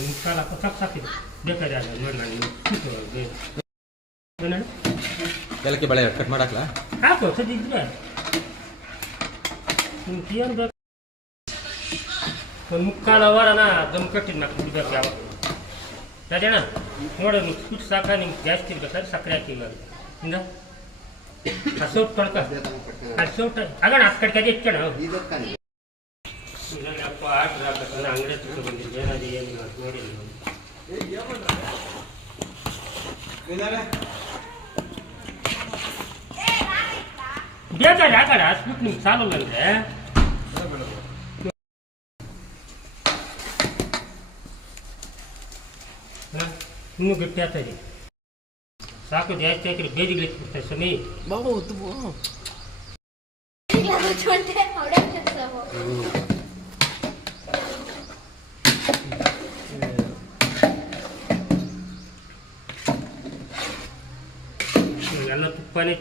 ಮುಕ್ಕಾಲು ಹಾಕೋ ಸಾಕಿದೆ ಬೇಕಾದ್ರೆ ಅದು ನೋಡಿ ನಾನು ಏನು ಏಲಕ್ಕಿ ಬಳೆ ಕಟ್ ಮಾಡಾಕ್ಲಾ ಹಾಕು ಸದ್ಯ ಇದ್ರೆ ನಿಮ್ಗೆ ಏನು ಬೇಕು ಒಂದು ಮುಕ್ಕಾಲು ಅವರನ ದಮ್ ಕಟ್ಟಿದ್ದು ನಾಲ್ಕು ಕುಡಿಬೇಕು ಯಾವಾಗ ಅದೇಣ ನೋಡಿ ನಿಮ್ಗೆ ಸ್ವೀಟ್ ಸಾಕ ನಿಮ್ಗೆ ಜಾಸ್ತಿ ಇರ್ಬೇಕಾದ್ರೆ ಸಕ್ಕರೆ ಹಾಕಿಲ್ಲ ಹಿಂಗ ಹಸೌಟ್ ತೊಳ್ಕ ಹಸೌಟ್ ಆಗೋಣ ಆ ಕಡೆ ಕಡೆ ಇಟ್ಕೋಣ ಅಪ್ಪ ಆರ್ಡ್ರ್ ಹಾಕಂದ್ರೆ ಅಂಗಡಿ ತಗೊಂಡು ಬಂದಿದ್ದೆ ಏನಾದ್ರು ಏನು ನೋಡಿ ಬೇಕಾದ್ರೆ ಹಾಕೋಣ ಸ್ವೀಟ್ ನಿಮ್ಗೆ ಸಾಲಲ್ಲ ಅಂದರೆ ಇನ್ನೂ ಗಟ್ಟಿ ಆಗ್ತದೆ ಸಾಕು ಜಾಸ್ತಿ ಹಾಕಿದ್ರೆ ಬೇದಿಗಳು ಇಟ್ಬಿಡ್ತಾರೆ ಸಮಿ ಎಲ್ಲ ತುಪ್ಪನೇ